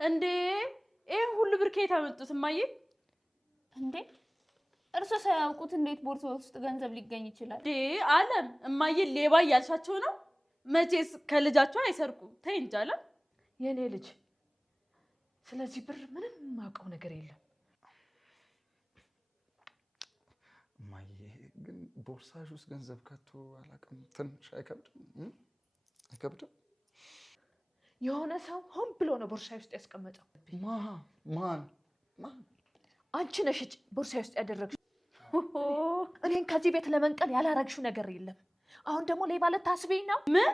እንዴ ይሄ ሁሉ ብር ከየት አመጡት እማዬ? እንዴ እርሶ ሳያውቁት እንዴት ቦርሳ ውስጥ ገንዘብ ሊገኝ ይችላል? እንዴ አለም እማዬ ሌባ እያልሻቸው ነው? መቼስ ከልጃቸው አይሰርቁም። ተይ እንጂ አለም። የኔ ልጅ ስለዚህ ብር ምንም የማውቀው ነገር የለም። እማዬ ግን ቦርሳሽ ውስጥ ገንዘብ ከቶ አላውቅም። ትንሽ አይከብድም? አይከብድም? የሆነ ሰው ሆን ብሎ ነው ቦርሳዬ ውስጥ ያስቀመጠው። ማን? አንቺ ነሽ ቦርሳዬ ውስጥ ያደረግሽው። እኔን ከዚህ ቤት ለመንቀል ያላረግሽው ነገር የለም። አሁን ደግሞ ሌባ ልታስቢኝ ነው? ምን?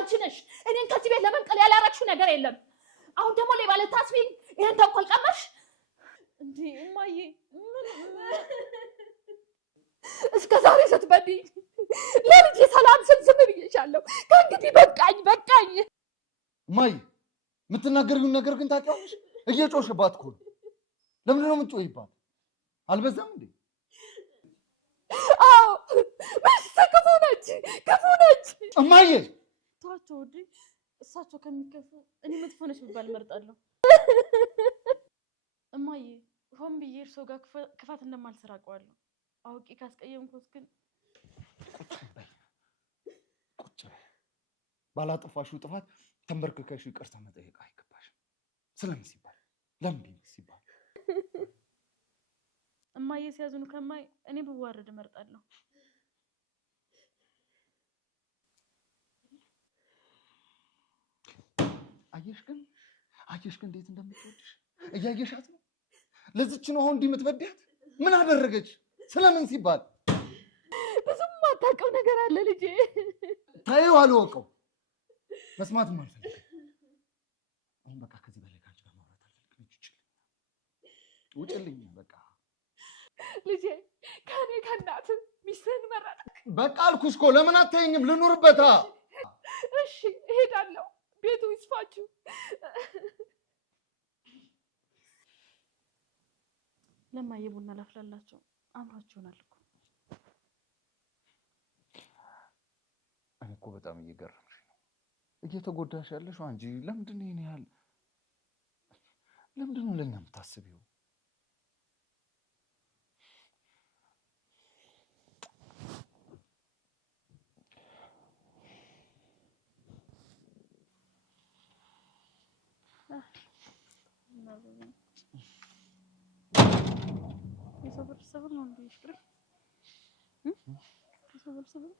አንቺ ነሽ እኔን ከዚህ ቤት ለመንቀል ያላረግሽው ነገር የለም። አሁን ደግሞ ሌባ ልታስቢኝ ይሄን ተንኮል ቀመሽ እንዴ? እማዬ እስከ ዛሬ ስትበድኝ ለልጄ ሰላም ስል ዝም ብዬሻለሁ። ከእንግዲህ በቃኝ። እማዬ የምትናገሪውን ነገር ግን ታውቂያለሽ? እየጮሽባት እኮ ነው። ለምንድን ነው የምትጮይባት? አልበዛም እንዴ? አዎ ክፉ ነች እማዬ። ተዋቸው ወዴ እሳቸው ከሚከፉ እኔ መጥፎ ነሽ ብባል እመርጣለሁ። እማዬ ሆን ብዬ እርሶ ጋር ክፋት እንደማልሰራ አውቀዋለሁ። አውቄ ካስቀየምኩት ግን ቁጭ በይ። ባላጠፋሽው ጥፋት ተንበርክከሽ ይቅርታ መጠየቅ አይገባሽም። ስለምን ሲባል ለምን ሲባል እማዬ ሲያዝኑ ከማይ እኔ ብዋረድ እመርጣለሁ። አየሽ ግን እንዴት እንደምትወድሽ እያየሻት ነው። ለዚች ነው አሁን እንዲህ የምትበድያት? ምን አደረገች? ስለምን ሲባል ብዙም አታውቀው ነገር አለ ልጄ። ታየው አልወቀው መስማትም አልፈልግም። አሁን በቃ ከዚህ በላይ ካንቺ ጋር ማውራት አልፈልግም። ውጭልኝ በቃ ልጄ። ከኔ ከእናት ሚስትህን መረጥክ? በቃ አልኩሽ እኮ ለምን አታየኝም? ልኑርበታ። እሺ እሄዳለሁ። ቤቱ ይስፋችሁ። ለማዬ ቡና ላፍላላቸው አምሯቸውናል እኮ። እኔ እኮ በጣም እየገረምሽ ነው። እየተጎዳሽ ያለሽው አንቺ። ለምንድን ነው ይሄን ያህል ለምንድን ነው ለኛ የምታስቢው? ሰብር ነው እንዴ? ፍቅር ሰብር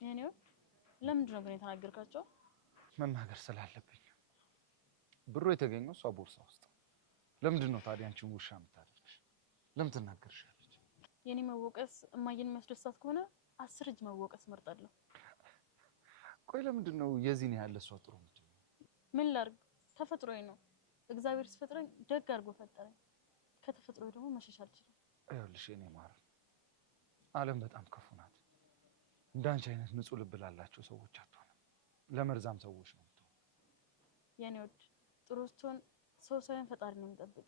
ያኔው ለምንድን ነው ግን የተናገርካቸው? መናገር ስላለብኝ። ብሩ የተገኘው እሷ ቦርሳ ውስጥ። ለምንድን ነው ታዲያ አንቺን ውሻ የምታደርግሽ? ለምን ትናገርሻለች? የኔ መወቀስ እማዬን የሚያስደስታት ከሆነ 10 እጅ መወቀስ መርጣለሁ። ቆይ ለምንድን ነው የዚህን ያህል እሷ ጥሩ ምንድን ነው? ምን ላድርግ? ተፈጥሮዬ ነው። እግዚአብሔር ሲፈጥረኝ ደግ አድርጎ ፈጠረኝ። ከተፈጥሮዬ ደግሞ መሸሽ አልችልም። ይኸውልሽ የኔ ማር፣ ዓለም በጣም ክፉ ናት። እንዳንቺ አይነት ንጹህ ልብ ላላቸው ሰዎች አትሆንም። ለመርዛም ሰዎች ነው የምትሆነው። የኔ ወድ ጥሩ ስትሆን ሰው ሳይሆን ፈጣሪ ነው የሚጠብቅ።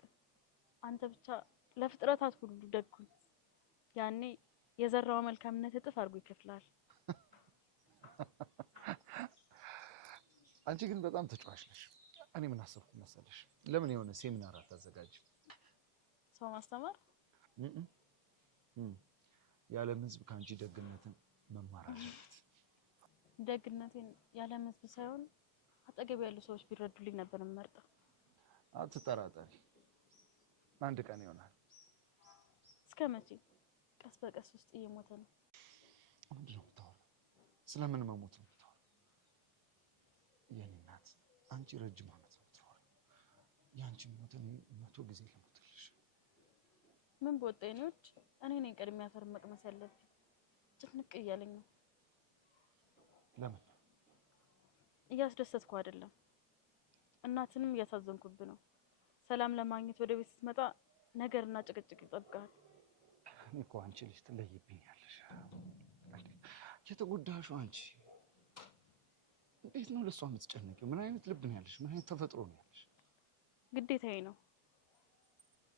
አንተ ብቻ ለፍጥረታት ሁሉ ደግ ሁን። ያኔ የዘራው መልካምነት እጥፍ አድርጎ ይከፍላል። አንቺ ግን በጣም ተጫዋች ነሽ። እኔ ምን አሰብኩ መሰለሽ? ለምን የሆነ ሴሚናር አታዘጋጅ? ሰው ማስተማር የዓለም ሕዝብ ከአንቺ ደግነትን መማር አለበት። ደግነቴን የዓለም ሕዝብ ሳይሆን አጠገብ ያሉ ሰዎች ቢረዱልኝ ነበር የምመርጠው። አትጠራጠሪ፣ አንድ ቀን ይሆናል። እስከ መቼ? ቀስ በቀስ ውስጥ እየሞተ ነው። ምንድን ነው የምታወራው? ስለምን መሞት ነው የምታወራው? የኔ እናት አንቺ ረጅም ዓመት ነው የምትኖሪው። የአንቺን ሞት እኔ 100 ጊዜ ልሞትልሽ። ምን በወጣይኖች እኔ ነኝ ቀድሜ አፈር መቅመስ ያለብኝ። ጭንቅ እያለኝ ነው። ለምን? እያስደሰትኩ አይደለም። እናትንም እያሳዘንኩብ ነው። ሰላም ለማግኘት ወደ ቤት ስትመጣ ነገርና ጭቅጭቅ ይጠብቃል። እኔ እኮ አንቺ ልጅ ትለይብኛለሽ። የተጎዳሽው አንቺ። እንዴት ነው ለሷ የምትጨነቂው? ምን አይነት ልብ ነው ያለሽ? ምን አይነት ተፈጥሮ ነው ያለሽ? ግዴታዬ ነው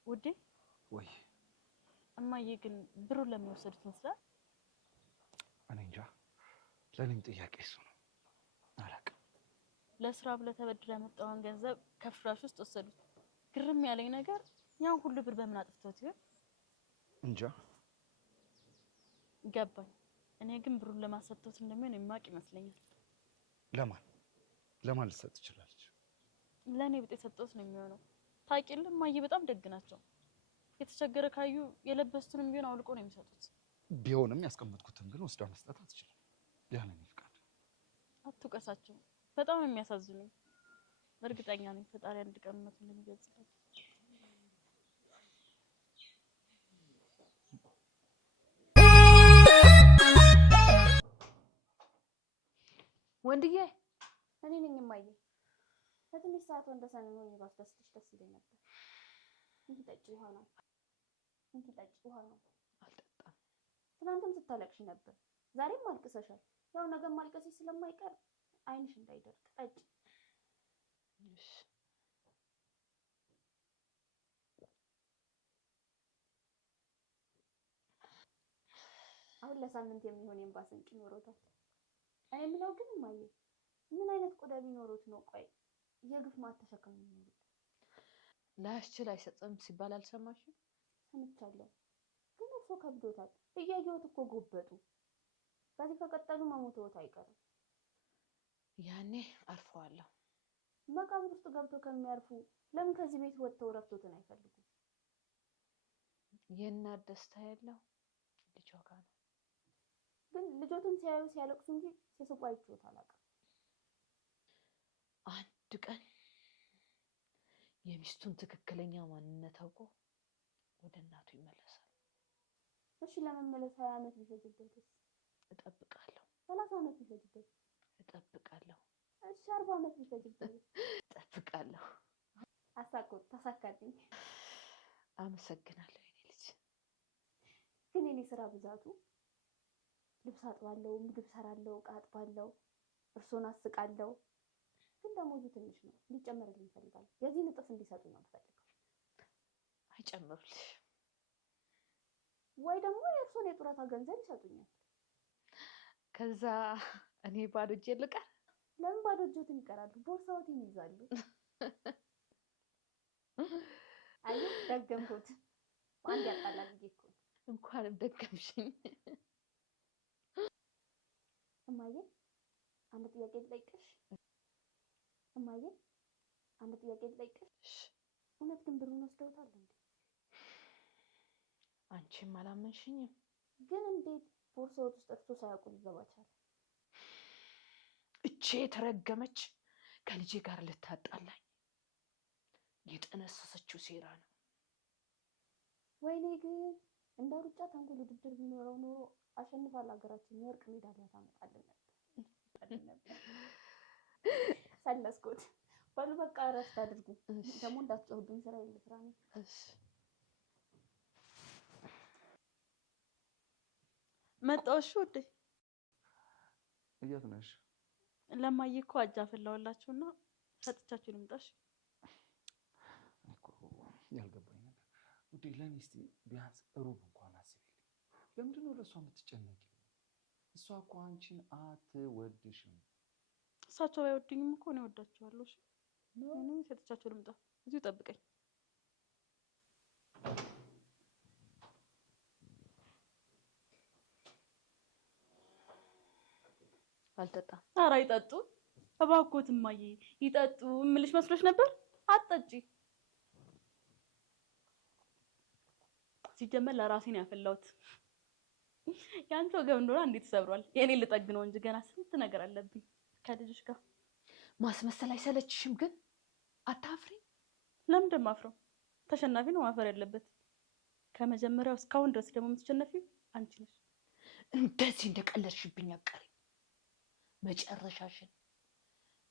ውዴ። ወይ እማዬ ግን ብሩን ለምን ወሰዱት ይመስላል? እኔ እንጃ። ለኔም ጥያቄ እሱ ነው። አላውቅም። ለስራ ብለህ ተበድረህ ያመጣውን ገንዘብ ከፍራሽ ውስጥ ወሰዱት። ግርም ያለኝ ነገር ያን ሁሉ ብር በምን አጥፍተውት ይሆን? እንጃ። ገባኝ። እኔ ግን ብሩን ለማሰጥቶት እንደሚሆን የማውቅ ይመስለኛል። ለማን ልትሰጥ ትችላለች? ለኔ ብጤ ሰጥቶት ነው የሚሆነው። ታውቂልህ እማዬ በጣም ደግ ናቸው። የተቸገረ ካዩ የለበሱትንም ቢሆን አውልቆ ነው የሚሰጡት። ቢሆንም ያስቀመጥኩትን ግን ወስዳ መስጠት አትችልም። ያለ እኔ ፍቃድ። አትውቀሳቸው። በጣም የሚያሳዝኑኝ። እርግጠኛ ነኝ ፈጣሪ አንድ ቀን እውነቱን እንደሚገልጽለት። ወንድዬ እኔ ነኝ እማዬ። ለትንሽ ሰዓት ወንደሰን ሆኜ ባስደስትሽ ደስ ይለኝ ነበር። እንኪ ጠጪ ውሃ ነው። አልጠጣም። ትናንትም ስታለቅሽ ነበር፣ ዛሬም አልቅሰሻል። ያው ነገ ማልቀስሽ ስለማይቀር አይንሽ እንዳይደርቅ ጠጪ። እሺ። አሁን ለሳምንት የሚሆን የእንባ ስንቅ ይኖሮታል። እኔ የምለው ግን እማዬ ምን አይነት ቆዳ ቢኖሩት ነው ቆይ የግፍ ማት ተሸክሞ የሚኖሩት? ላያስችል አይሰጥም ሲባል አልሰማሽም? ሰምቻለሁ። ግን እርሶ ከብዶታል። እያየሁት እኮ ጎበጡ። በዚህ ከቀጠሉ መሞትዎት አይቀርም። ያኔ አርፈዋለሁ። መቃብር ውስጥ ገብተው ከሚያርፉ ለምን ከዚህ ቤት ወጥተው ረፍቶትን አይፈልጉም? የእናት ደስታ ያለው ልጇ ጋር ነው። ግን ልጆትን ሲያዩ ሲያለቅሱ እንጂ ሲስቁ አይቼዎት አላውቅም። አንድ ቀን የሚስቱን ትክክለኛ ማንነት አውቆ ወደ እናቱ ይመለሳል። እሺ ለመመለስ 20 ዓመት ቢፈጅበትስ? እጠብቃለሁ። 30 ዓመት ቢፈጅበት? እጠብቃለሁ። እሺ 40 ዓመት ቢፈጅበት? እጠብቃለሁ። አሳቆት ተሳካልኝ። አመሰግናለሁ የኔ ልጅ። ግን የኔ ስራ ብዛቱ ልብስ አጥባለሁ፣ ምግብ ሰራለሁ፣ ዕቃ አጥባለሁ፣ እርሶን አስቃለሁ። ግን ደሞዙ ትንሽ ነው። እንዲጨመርልኝ እፈልጋለሁ። የዚህን እጥፍ እንዲሰጡ ነው የምፈልገው። አይጨምሩልሽ። ወይ ደግሞ የእርሶን የጡረታ ገንዘብ ይሰጡኛል። ከዛ እኔ ባዶ እጄን ልቀር? ለምን ባዶ እጆትን ይቀራሉ? ቦርሳዎትን ይይዛሉ። አይ ደገምኩት። አንድ ያጣላል ብዬ እኮ እንኳንም ደገምሽኝ። እማዬ አንድ ጥያቄ ልጠይቅሽ? እማዬ አንድ ጥያቄ ልጠይቅሽ? እውነት ግን ብሩን ወስደውታል እንዴ? አንቺም አላመንሽኝም። ግን እንዴት ቦርሳዎት ውስጥ እርሶ ሳያውቁ ሊገባ ቻለ? እቺ የተረገመች ከልጄ ጋር ልታጣላኝ የጠነሰሰችው ሴራ ነው። ወይኔ ግን እንደ ሩጫ ተንኮል ውድድር ቢኖረው ኖሮ አሸንፋ ለሀገራችን የወርቅ ሜዳሊያ ታመጣልን ነበር። ሰለስኩት። በሉ በቃ እረፍት አድርጉ። ደግሞ እንዳትጮህብኝ፣ ስራ የለ ስራ ነው። እሺ መጣሁ። እሺ ውዴ። የት ነሽ? ለማዬ እኮ አጃ ፈላውላችሁና ሰጥቻችሁ ልምጣሽ። እኮ ያልገባኝ ነገር ውዴ፣ ለኔ እስቲ ቢያንስ ሩብ እንኳን አስቢልኝ። ለምንድን ነው ለእሷ የምትጨነቂው? እሷ እኮ አንቺን አትወድሽም። እሳቸው ባይወዱኝም እኮ እኔ እወዳቸዋለሁ። እሺ እኔም ሰጥቻችሁ ልምጣ። እዚሁ ጠብቀኝ። አልጠጣም። ኧረ ይጠጡ እባክዎት እማዬ፣ ይጠጡ እምልሽ መስሎሽ ነበር። አትጠጪ። ሲጀመር ለራሴ ነው ያፈላሁት። ያንተ ወገብ እንደሆነ እንዴት ተሰብሯል? የኔ ልጠግነው እንጂ ገና ስንት ነገር አለብኝ ከልጅሽ ጋር። ማስመሰል አይሰለችሽም ግን? አታፍሪ? ለምን ደማፍረው? ተሸናፊ ነው ማፈር ያለበት። ከመጀመሪያው እስካሁን ድረስ ደግሞ የምትሸነፊው አንቺ ነሽ። እንደዚህ እንደቀለድሽብኝ አቀሪ መጨረሻሽን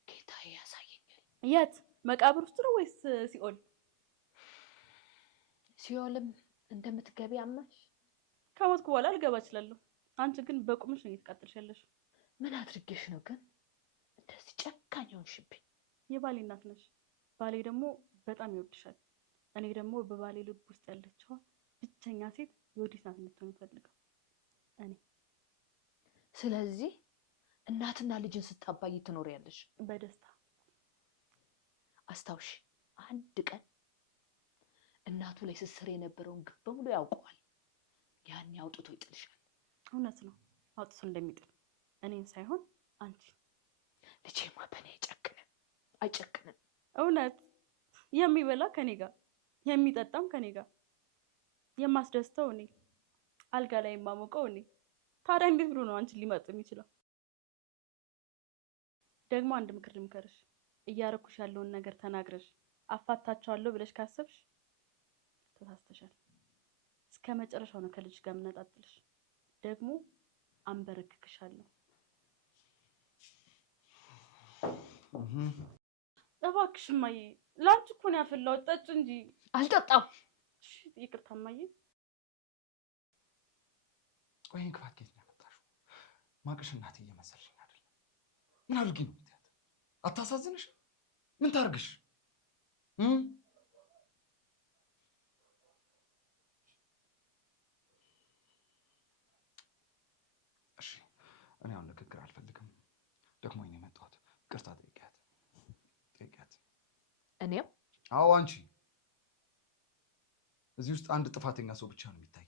ጌታዬ ያሳየኛል። የት? መቃብር ውስጥ ነው ወይስ ሲኦል? ሲኦልም እንደምትገቢ አማሽ? ከሞትኩ በኋላ ልገባ እችላለሁ። አንቺ ግን በቁምሽ ነው እየተቃጠልሽ ያለሽ። ምን አድርጌሽ ነው ግን እንደዚህ ጨካኝ ሆንሽብኝ? የባሌ እናት ነሽ። ባሌ ደግሞ በጣም ይወድሻል። እኔ ደግሞ በባሌ ልብ ውስጥ ያለችው ብቸኛ ሴት የወዲት ናት እንድትሆን ፈልገው እኔ። ስለዚህ እናትና ልጅን ስታባይ ትኖሪያለሽ በደስታ። አስታውሽ፣ አንድ ቀን እናቱ ላይ ስስር የነበረውን ግፍ በሙሉ ያውቀዋል። ያን አውጥቶ ይጥልሻል። እውነት ነው፣ አውጥቶ እንደሚጥል እኔን ሳይሆን አንቺ። ልጄማ በእኔ አይጨክንም። እውነት የሚበላ ከኔ ጋር የሚጠጣም ከኔ ጋር፣ የማስደስተው እኔ፣ አልጋ ላይ የማሞቀው እኔ። ታዲያ እንዴት ብሎ ነው አንቺን ሊመጥ የሚችለው? ደግሞ አንድ ምክር ልምከርሽ። እያረኩሽ ያለውን ነገር ተናግረሽ አፋታቸዋለሁ ብለሽ ካሰብሽ ተሳስተሻል። እስከ መጨረሻው ነው ከልጅ ጋር የምነጣጥልሽ። ደግሞ አንበረክክሻለሁ። እባክሽ እማዬ፣ ላንቺ እኮ ነው ያፈላሁት፣ ጠጪ እንጂ። አልጠጣም። እሺ ይቅርታ እማዬ። ቆይን ክፋት ከየት ነው ያመጣሽው? ማቅሽ እናት እየመሰልሽኝ አይደለም። ምን አድርጊ ነው የምትያት? አታሳዝንሽ? ምን ታርግሽ? እሺ እኔ አሁን ንግግር አልፈልግም። ደክሞኝ ነው የመጣሁት። ይቅርታ ጠይቂያት። እኔም? አዎ አንቺ። እዚህ ውስጥ አንድ ጥፋተኛ ሰው ብቻ ነው የሚታይ፣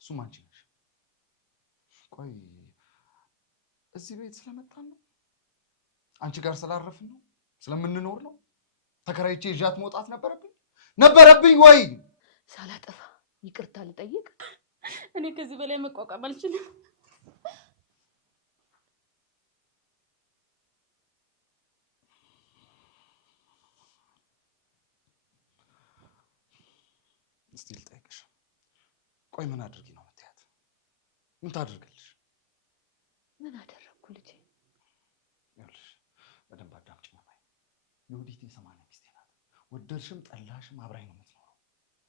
እሱም አንቺ ነሽ። ቆይ እዚህ ቤት ስለመጣን ነው? አንቺ ጋር ስላረፍን ነው? ስለምንኖር ነው? ተከራይቼ ይዣት መውጣት ነበረብኝ ወይ? ሳላጠፋ ይቅርታ ልጠይቅ? እኔ ከዚህ በላይ መቋቋም አልችልም። እስቲ ልጠይቅሽ። ቆይ ምን አድርጊ ነው የምትያት? ምን ታድርግልሽ? ምን አደረግኩ ልጄ? ይኸውልሽ በደንብ አዳምጪኝ እማዬ። የወዲት የ80 ሚስቴ ናት። ወደድሽም ጠላሽም አብራኝ ነው የምትኖረው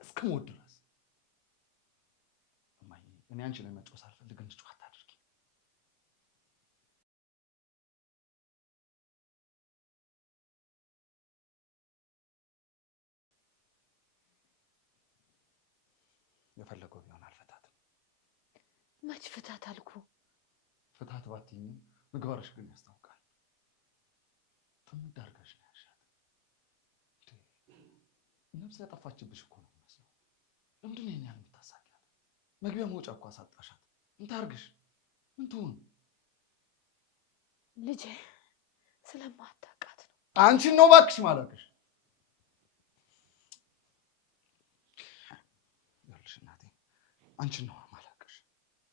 እስከ ሞት ድረስ። እማዬ እኔ አንቺ ላይ መጮህ ሳልፈልግ እንድጮህ አታድርጊ። የፈለገው ቢሆን አልፈታትም። መች ፍታት አልኩ? ፍታት ባትይኝም ምግባርሽ ግን ያስታውቃል። ጥምድ አድርገሽ ነው ያልሻት። ነፍስ ያጠፋችብሽ እኮ ነው የሚመስለው። ለምንድን ነው ይሄን ያህል የምታሳቂያት? መግቢያ መውጫ እኮ አሳጣሻት። ምን ታርግሽ? ምን ትሁን? ልጄ ስለማታውቃት ነው። አንቺን ነው እባክሽ ማላውቅሽ። ይኸውልሽ እናቴ፣ አንቺን ነው ማላውቅሽ።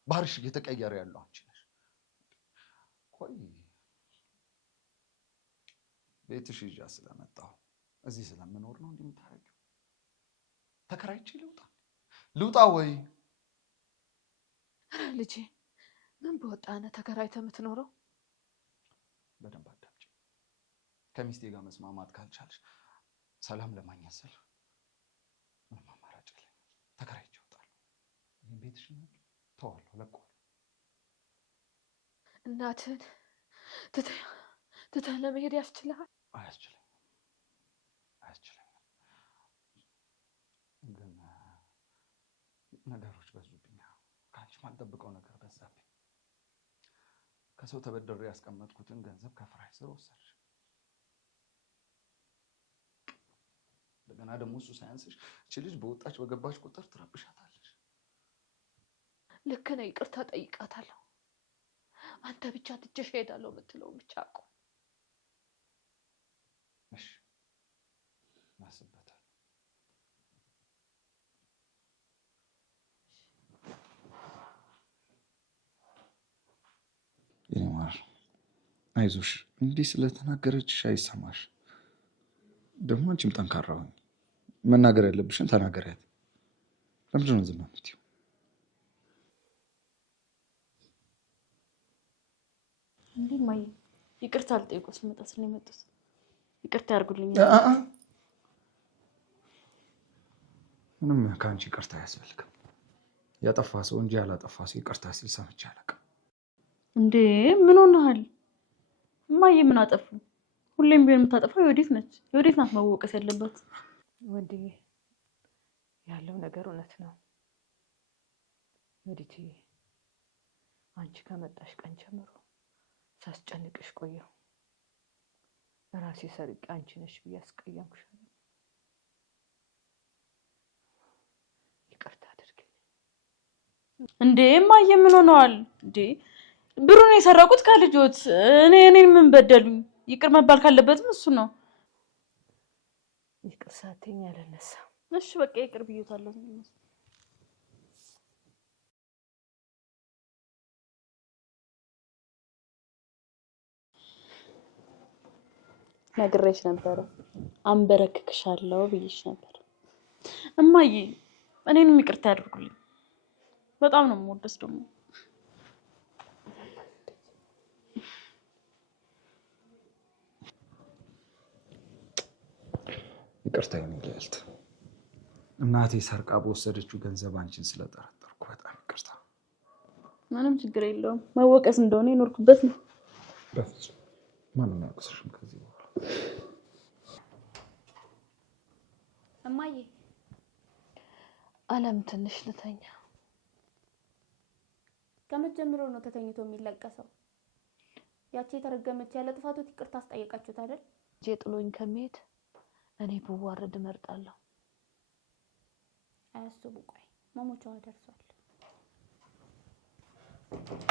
ባህሪሽ እየተቀየረ ያለው አንቺ ነሽ። ቆይ ቤትሽ ይዣ ስለመጣሁ እዚህ ስለምኖር ነው እንዲህ የምታደርጊው? ተከራይቼ ልውጣ ወይ? ኧረ ልጄ ምን በወጣነህ ተከራይተህ የምትኖረው? በደንብ አዳምጪ። ከሚስቴ ጋር መስማማት ካልቻልሽ ሰላም ለማግኘት ስል ምንም አማራጭ የለኝም። ተከራይቼ እወጣለሁ። ይህን ቤትሽን ተዋለሁ፣ ለቀዋለሁ። እናትህን ትተህ ለመሄድ ያስችልሃል? አያስችለኝም። ግን ነገሮች በዙብኝ። ከአንቺ ማልጠብቀው ነገር በዛብኝ። ከሰው ተበድሬ ያስቀመጥኩትን ገንዘብ ከፍራሽ ስር ወሰድሽ። እንደገና ደግሞ እሱ ሳያንስሽ እቺ ልጅ በወጣች በገባች ቁጥር ትረብሻታለሽ። ልክ ነህ፣ ይቅርታ ጠይቃታለሁ። አንተ ብቻ ትቼሽ እሄዳለሁ የምትለውን ብቻ አቁም። እሺ እናስብበታለን። የኔ ማር አይዞሽ። እንዲህ ስለተናገረችሽ አይሰማሽ። ደግሞ አንቺም ጠንካራ ሁኚ። መናገር ያለብሽን ተናገሪያት። ለምንድን ነው ዝም የምትይው? እንዴ ማየ ይቅርታ አልጠይቆስ ልመጣ ስለመጡት ይቅርታ ያርጉልኝ። ምንም ከአንቺ ይቅርታ አያስፈልግም። ያጠፋ ሰው እንጂ ያላጠፋ ሰው ይቅርታ ሲል ሰምቼ አላውቅም። እንዴ ምን ሆነሃል? እማዬ ምን አጠፉ? ሁሌም ቢሆን የምታጠፋው የወዴት ነች? የወዴት ናት መወቀስ ያለባት? ወንድዬ ያለው ነገር እውነት ነው። ወዲቲ አንቺ ከመጣሽ ቀን ጀምሮ ሳስጨንቅሽ ቆየሁ። በራሴ ሰርቄ አንቺ ነሽ ብዬ አስቀየምኩሽ። ይቅርታ አድርጊልኝ። እንዴ እማዬ ምን ሆነዋል? እንዴ ብሩን የሰረቁት ከልጆት እኔን ምን በደሉኝ? ይቅር መባል ካለበትም እሱ ነው። ይቅር ሳትይኝ አልነሳም። እሺ በቃ ይቅር ብዬታለሁ። ነግሬሽ ነበረ፣ አንበረክክሻለሁ ብዬሽ ነበር። እማዬ እኔንም ይቅርታ ያድርጉልኝ። በጣም ነው የምወደስ ደግሞ ይቅርታ ይልልት። እናቴ ሰርቃ በወሰደችው ገንዘብ አንቺን ስለጠረጠርኩ በጣም ይቅርታ። ምንም ችግር የለውም። መወቀስ እንደሆነ የኖርኩበት ነው። በፍጹም ማንም ያውቅስሽም ከዚህ በኋላ። እማዬ አለም ትንሽ ልተኛ። ከመጀመሪያው ነው ተተኝቶ የሚለቀሰው? ያቺ የተረገመች ያለ ጥፋቶት ይቅርታ አስጠየቃችሁት አይደል? ጥሎኝ ከመሄድ እኔ ብዋረድ እመርጣለሁ። አያስቡ፣ ቆይ መሞቻዋ ደርሷል።